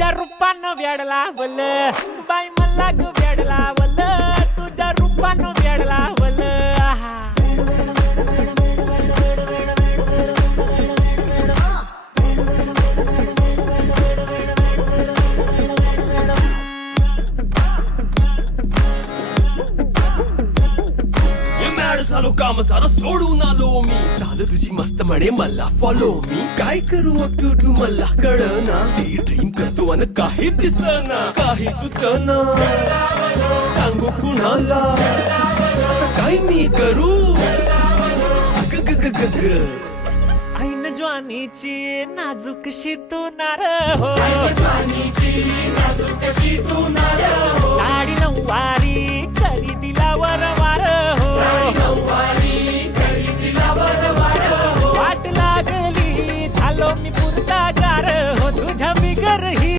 तुझ्या रूपानं वेड लावल बाई मला ग वेड लावल तुझ्या रूपानं वेड लावल आहा झालो काम सारं सोडून आलो मी झालं तुझी मस्त म्हणे मला फॉलो मी काय करू अटू मला कळना डे ड्रीम करतो अन काही दिसना काही सुचना सांगू कुणाला आता काय मी करू ग ग ग ग ग ऐन ज्वानीची नाजूकशी तू नार हो ज्वानीची